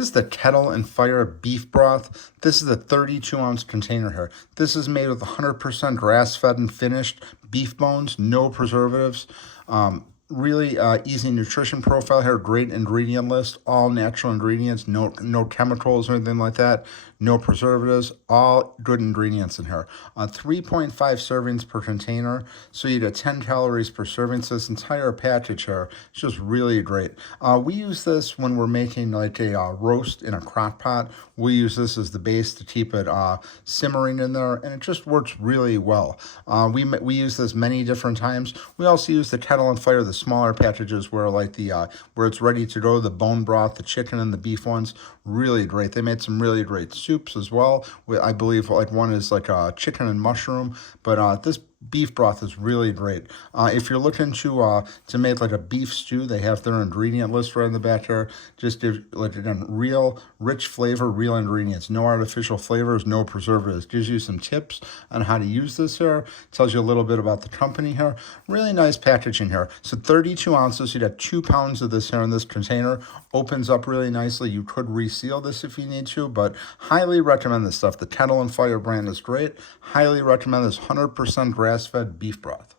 This is the Kettle and Fire beef broth. This is a 32-ounce container here. This is made with 100% grass-fed and finished beef bones, no preservatives. Really easy nutrition profile here, great ingredient list, all natural ingredients, no chemicals or anything like that, no preservatives, all good ingredients in here. 3.5 servings per container, so you get 10 calories per serving. So this entire package here is just really great. We use this when we're making like a roast in a crock pot. We use this as the base to keep it simmering in there, and it just works really well. We use this many different times. We also use the Kettle and Fire, the smaller packages where like where it's ready to go, the bone broth, the chicken and the beef ones, really great. They made some really great soups as well. I believe like one is like a chicken and mushroom, but this beef broth is really great. If you're looking to make like a beef stew, they have their ingredient list right in the back here. Just give, like, again, real rich flavor, real ingredients, no artificial flavors, no preservatives. Gives you some tips on how to use this here. Tells you a little bit about the company here. Really nice packaging here. So 32 ounces, you got 2 pounds of this here in this container. Opens up really nicely. You could reseal this if you need to, but highly recommend this stuff. The Kettle and Fire brand is great. Highly recommend this 100% grass-fed beef broth.